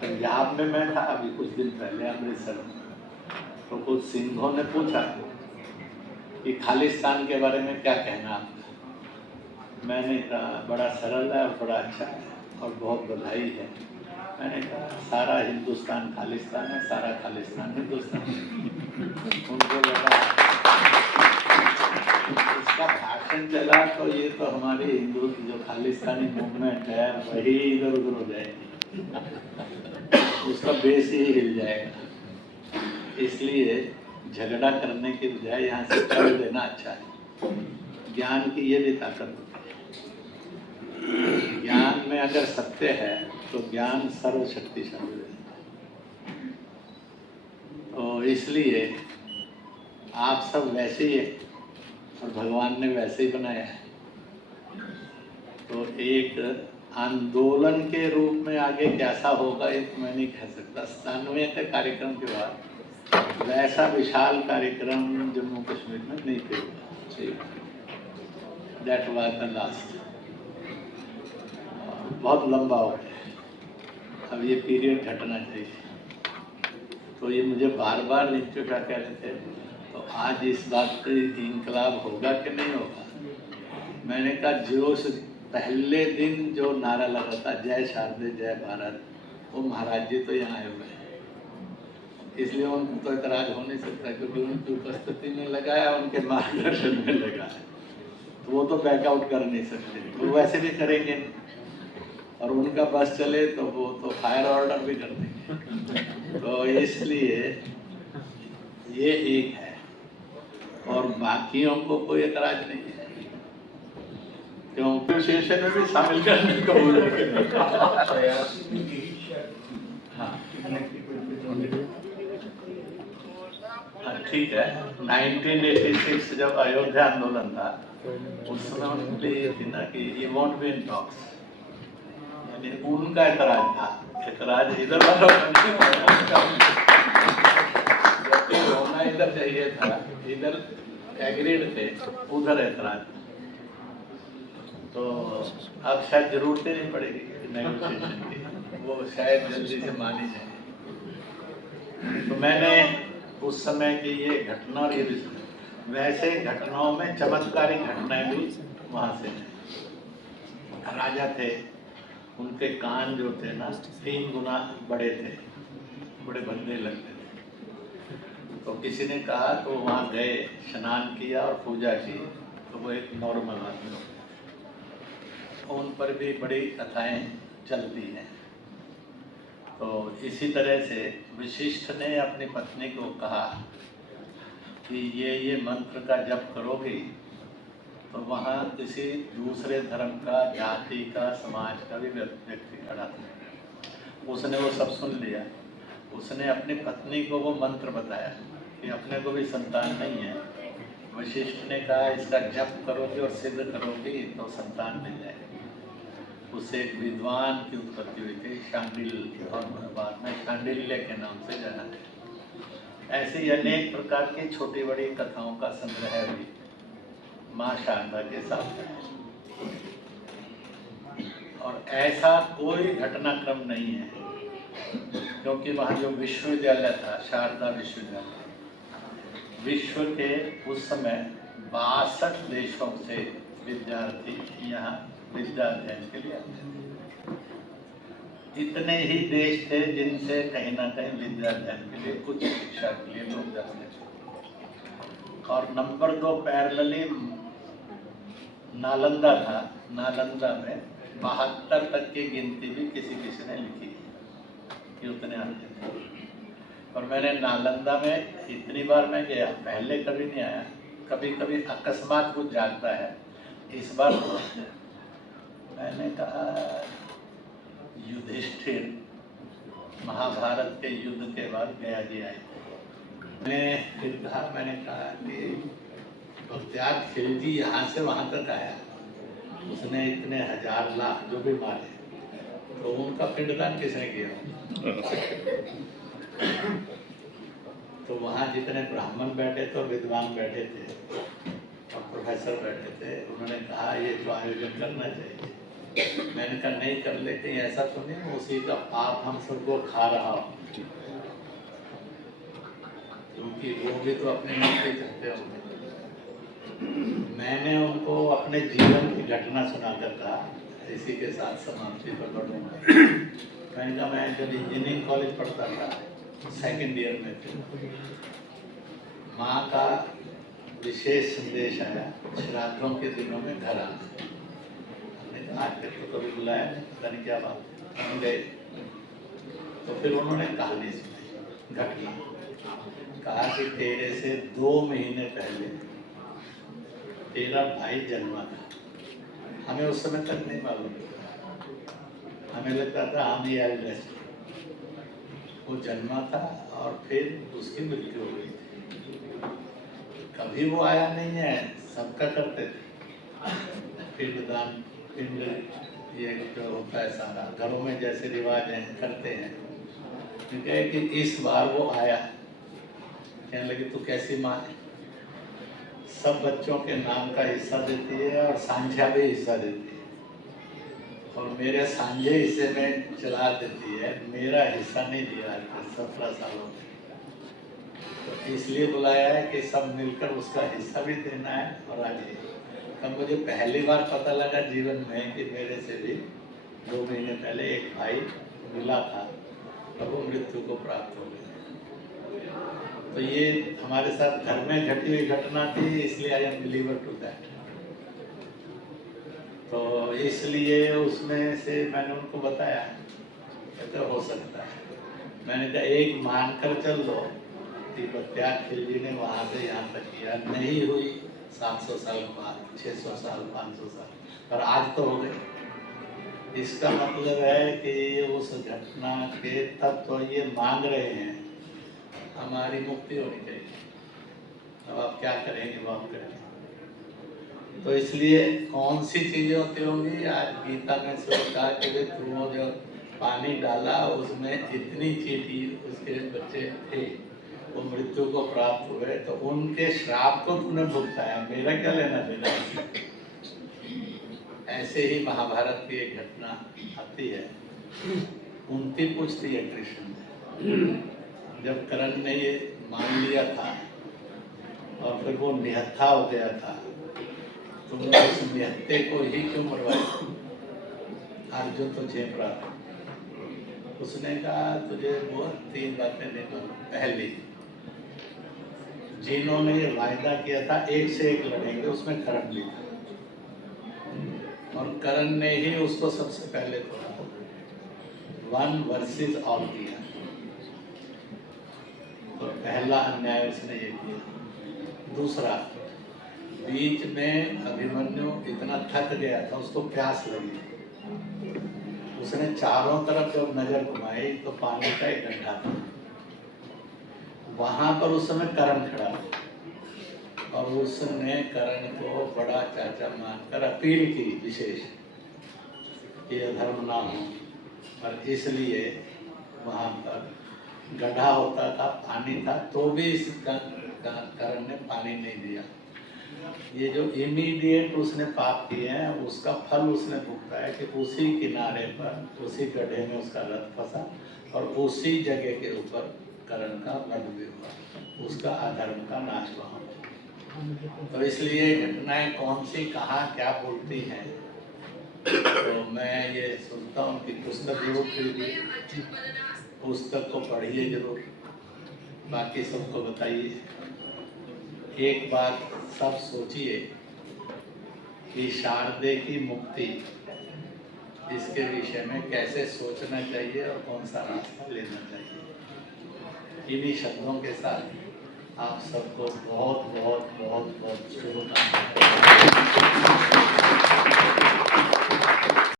पंजाब में मैं था अभी कुछ दिन पहले अमृतसर में, तो कुछ सिंघों ने पूछा कि खालिस्तान के बारे में क्या कहना आपका। मैंने कहा बड़ा सरल है और बड़ा अच्छा है और बहुत बधाई है। मैंने कहा सारा हिंदुस्तान खालिस्तान है, सारा खालिस्तान हिंदुस्तान है। उनको लगा इसका भाषण चला तो ये तो हमारी हिंदू की जो खालिस्तानी मूवमेंट है वही इधर उधर हो जाएगी, उसका बेस ही हिल जाएगा। इसलिए झगड़ा करने के बजाय यहाँ से कर देना अच्छा है। ज्ञान की ये भी ताकत होती है। ज्ञान में अगर सत्य है तो ज्ञान सर्वशक्तिशाली है। तो इसलिए आप सब वैसे ही है और भगवान ने वैसे ही बनाया है। तो एक आंदोलन के रूप में आगे कैसा होगा ये तो मैं नहीं कह सकता। 97 के कार्यक्रम के बाद वैसा विशाल कार्यक्रम जम्मू कश्मीर में नहीं पे हुआ। That was the last. बहुत लंबा हो गया, अब ये पीरियड घटना चाहिए। तो ये मुझे बार बार नीचे उठा कह रहे थे, तो आज इस बात पर इनकलाब होगा कि नहीं होगा। मैंने कहा जो पहले दिन जो नारा लगा था जय शारदे जय भारत, वो महाराज जी तो यहाँ आए हुए हैं, इसलिए उनको तो इतराज हो नहीं सकता क्योंकि उनकी उपस्थिति में लगाया, उनके मार्गदर्शन में लगाया, तो वो तो बैकआउट कर नहीं सकते। तो वैसे भी करेंगे और उनका बस चले तो वो तो फायर ऑर्डर भी कर देंगे। तो इसलिए ये एक है और बाकियों को कोई एतराज नहीं है, क्योंकि सेशन में भी शामिल करने को हाँ ठीक है। 1986 जब अयोध्या आंदोलन था उस समय उन्होंने ये थी ना कि ये वॉन्ट बी इन टॉक्स, यानी उनका एतराज था। एतराज इधर वालों का होना इधर चाहिए था, इधर एग्रीड थे, उधर एतराज। तो अब शायद जरूरत ही नहीं पड़ेगी नेगोशिएशन की, वो शायद जल्दी से मानी जाए। तो मैंने उस समय की ये घटना और ये भी सुनी। वैसे घटनाओं में चमत्कारिक घटनाएं भी वहाँ से हैं। राजा थे, उनके कान जो थे ना 3 गुना बड़े थे, बड़े भद्दे लगते थे। तो किसी ने कहा तो वहाँ गए, स्नान किया और पूजा की, तो वो एक नॉर्मल आदमी हो गए। उन पर भी बड़ी कथाएं चलती हैं। तो इसी तरह से वशिष्ठ ने अपनी पत्नी को कहा कि ये मंत्र का जप करोगी तो वहाँ किसी दूसरे धर्म का, जाति का, समाज का भी व्यक्ति खड़ा था। उसने वो सब सुन लिया। उसने अपनी पत्नी को वो मंत्र बताया कि अपने को भी संतान नहीं है। वशिष्ठ ने कहा इसका जप करोगे और सिद्ध करोगी तो संतान मिल जाएगी। उससे एक विद्वान की उत्पत्ति हुई थी, शांडिल्य, और बाद में शांडिल्य के नाम से जाना है। ऐसी अनेक प्रकार की छोटी बड़ी कथाओं का संग्रह भी माँ शारदा के साथ है। और ऐसा कोई घटनाक्रम नहीं है, क्योंकि वहाँ जो विश्वविद्यालय था, शारदा विश्वविद्यालय, विश्व के उस समय 62 देशों से विद्यार्थी यहाँ विद्या अध्ययन के लिए आते थे। इतने ही देश थे जिनसे कहीं ना कहीं विद्या अध्ययन के लिए, कुछ शिक्षा के लिए लोग जाते थे। और नंबर 2 पैरेलली नालंदा था। नालंदा में 72 तक की गिनती भी किसी ने लिखी कि उतने आते थे। और मैंने नालंदा में इतनी बार मैं गया, पहले कभी नहीं आया, कभी कभी अकस्मात कुछ जागता है। इस बार मैंने कहा युधिष्ठिर महाभारत के युद्ध के बाद गया जी आए। मैंने कहा कि बख्तियार खिलजी यहाँ से वहाँ तक आया, उसने इतने हजार लाख जो भी मारे, तो उनका पिंडदान किसने किया? तो वहाँ जितने ब्राह्मण बैठे थे, विद्वान बैठे थे और प्रोफेसर बैठे थे, उन्होंने कहा ये तो आयोजन करना चाहिए। मैंने कहा नहीं कर लेते, ऐसा तो नहीं उसी का पाप हम सबको खा रहा हो, क्योंकि वो भी तो अपने नौकरी करते होंगे। मैंने उनको अपने जीवन की घटना सुनाकर कहा, इसी के साथ समाप्ति पर बढ़ूंगा। मैंने कहा मैं जब इंजीनियरिंग कॉलेज पढ़ता था, सेकेंड ईयर में थे, माँ का विशेष संदेश आया श्राद्धों के दिनों में घर आना। हमने कहा आज तक तो कभी बुलाया नहीं, पता नहीं क्या बात है। हम गए तो फिर उन्होंने कहानी सुनाई, घटना, कहा कि तेरे से 2 महीने पहले तेरा भाई जन्मा था। हमें उस समय तक नहीं मालूम था, हमें लगता था हम ही एल्डेस्ट। वो जन्मा था और फिर उसकी मृत्यु हो गई थी। कभी वो आया नहीं है, सबका करते थे पिंडदान, पिंड ये जो होता है सारा घरों में जैसे रिवाज हैं करते हैं। कहे कि इस बार वो आया, कहने लगी तू कैसी माँ है, सब बच्चों के नाम का हिस्सा देती है और सांझा भी हिस्सा देती है, और मेरे सांझे हिस्से में चला देती है, मेरा हिस्सा नहीं दिया 17 सालों में। तो इसलिए बुलाया है कि सब मिलकर उसका हिस्सा भी देना है और आगे। तब मुझे पहली बार पता लगा जीवन में कि मेरे से भी 2 महीने पहले एक भाई मिला था और वो मृत्यु को प्राप्त हो गया। तो ये हमारे साथ घर में घटी हुई घटना थी, इसलिए I am believer to that. तो इसलिए उसमें से मैंने उनको बताया, कहते हो सकता है। मैंने कहा एक मानकर चल लो कि त्याग खिलजी ने वहाँ से यहाँ तक किया, नहीं हुई 700 साल बाद, 600 साल, 500 साल, पर आज तो हो गई। इसका मतलब है कि उस घटना के तत्व तो ये मांग रहे हैं हमारी मुक्ति होनी चाहिए। अब आप क्या करेंगे वो आप करेंगे। तो इसलिए कौन सी चीजें होती होंगी, आज गीता में से कहा कि तुम जो पानी डाला उसमें इतनी चीटी उसके बच्चे थे, वो मृत्यु को प्राप्त हुए, तो उनके श्राप को तुमने भुगताया, मेरा क्या लेना देना। ऐसे ही महाभारत की एक घटना आती है, कुंती पूछती है कृष्ण से, जब कर्ण ने ये मान लिया था और फिर वो निहत्था हो गया था, तुमने उस निहत्थे को ही क्यों मरवाया, अर्जुन तो झेप रहा था। उसने कहा तुझे वो 3 बातें नहीं मालूम। पहली, जिन्होंने ये वायदा किया था एक से एक लड़ेंगे, उसमें कर्ण भी था, और कर्ण ने ही उसको सबसे पहले तोड़ा, 1 वर्सेस ऑल किया। तो पहला अन्याय उसने ये किया। दूसरा, बीच में अभिमन्यु इतना थक गया था, उसको प्यास लगी, उसने चारों तरफ जब नजर घुमाई तो पानी का एक गड्ढा था, वहां पर उस समय कर्ण खड़ा था, और उसने कर्ण को बड़ा चाचा मानकर अपील की विशेष कि अधर्म ना हो, और इसलिए वहां पर गड्ढा होता था, पानी था, तो भी इस कर्ण ने पानी नहीं दिया। ये जो इमीडिएट उसने पाप किए हैं उसका फल उसने भुगता है कि उसी किनारे पर उसी गड्ढे में उसका रथ फंसा और उसी जगह के ऊपर कर्ण का वध भी हुआ, उसका अधर्म का नाश हुआ। तो इसलिए घटनाएं कौन सी कहाँ क्या बोलती हैं, तो मैं ये सुनता हूँ कि पुस्तक जरूर खरीदिए, पुस्तक को पढ़िए जरूर, बाकी सबको बताइए। एक बात सब सोचिए कि शारदे की मुक्ति, इसके विषय में कैसे सोचना चाहिए और कौन सा रास्ता लेना चाहिए। इन्हीं शब्दों के साथ आप सबको बहुत बहुत बहुत बहुत शुभकामनाएं।